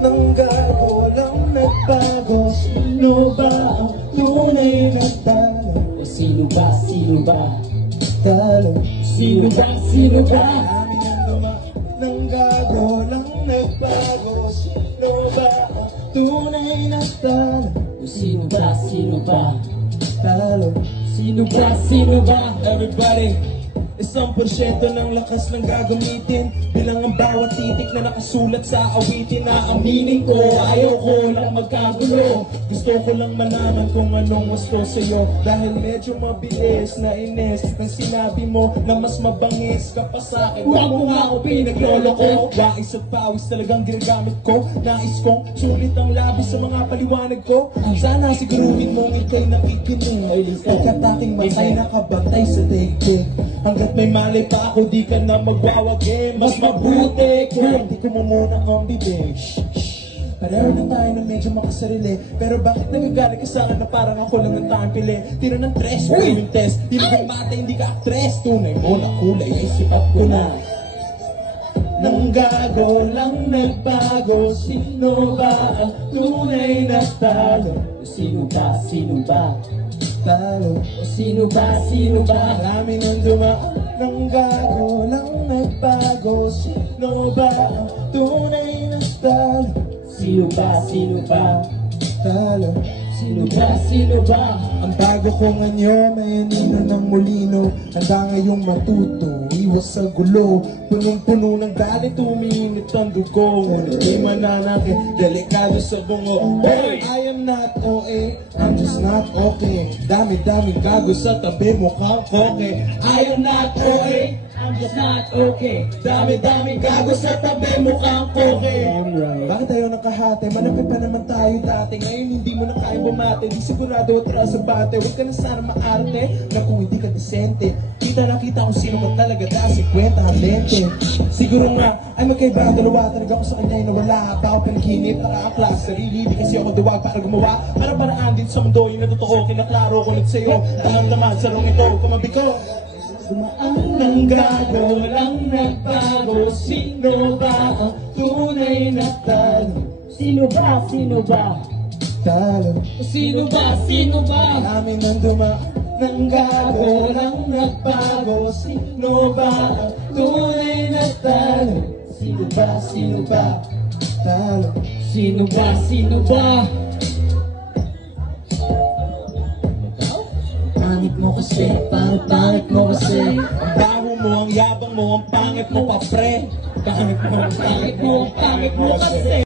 Nang gago lang nagbago, sino ba ang tunay na talo? O sino ba, sino ba? Talo. Sino ba, sino ba? Amin ang duma. Nang gago lang nagbago, sino ba ang tunay na talo? O sino ba, sino ba? Talo. Sino ba, sino ba? Everybody, 1% ng lakas lang gagamitin bilang ang bawat titik na nakasulat sa awitin. Na aminin ko, ayaw ko lang magkagulo. Gusto ko lang malaman kung anong gusto sa'yo. Dahil medyo mabilis na ines nang sinabi mo na mas mabangis ka pa sa'kin. Huwag mo nga ako pinagloloko. Wais at pawis talagang ginagamit ko. Nais kong sulit ang labis sa mga paliwanag ko. Sana siguruhin mong ikaw'y nakikinig. Pagkat aking matay nakabantay sa daigdig. Hanggat may malay pa ako, di ka na magwawagi. Mas mabuti kung di ko mo muna ang bibig. Pareho na tayo na medyo makasarili. Pero bakit nagagalit ka sa akin na parang ako lang ang tayong pili? Tira ng tres, pero yung test. Hindi ka mata, hindi ka actress. Tunay mo na kulay, ay sipat ko na. Nang gago lang nagbago, sino ba ang tunay na talo? O sino ba, sino ba? Talo. O sino ba, sino ba? Marami nang dumaan. Nang gago lang nagbago, sino ba ang tunay na talo? Sino ba, sino ba? Talo. Sino ba, sino ba? Ang bago kong anyo, may anino ng mulino. Handa ngayong matuto, iwas sa gulo. Punong-puno ng galit, umiinit ang dugo. Ngunit di mananakit, delikado sa bungo. Boy, I am not OA, I'm just not okay. Dami-daming gago sa tabi, mukhang koke. I am not OA, I'm just not okay. dami-daming gago sa tabi, mukhang koke. Bakit tayo nakahati? Malapit pa naman tayo dati. Ngayon hindi mo na kaya bumate. Di sigurado atras sa bate. Huwag ka na sana maarte na kung hindi ka desente. Kita na kita kung sino ka talaga. Dahil 50 ang lente. Siguro nga ay magkaiba ang dalawa. Talaga ako sa kanya ay nawala. Bako panaginip, nakaaklas sarili. Di kasi ako duwag para gumawa. Para paraan din sa mundo. Yung natotoo, kinaklaro ko ulit sa'yo. Tangang naman sa rong ito, kumabi ko. Nang gago lang nagbago, sino ba ang tunay na talo? Sino ba, sino ba? Talo. O sino ba, sino ba? Amin ang duma. Nang gago lang nagbago, sino ba ang tunay na talo? Sino ba, sino ba? Talo. Sino ba, sino ba? Pangit mo kasi, pangit mo kasi. Ang baho mo, ang yabang mo, ang pangit mo pa pre. Pangit mo, ang Pangit mo kasi.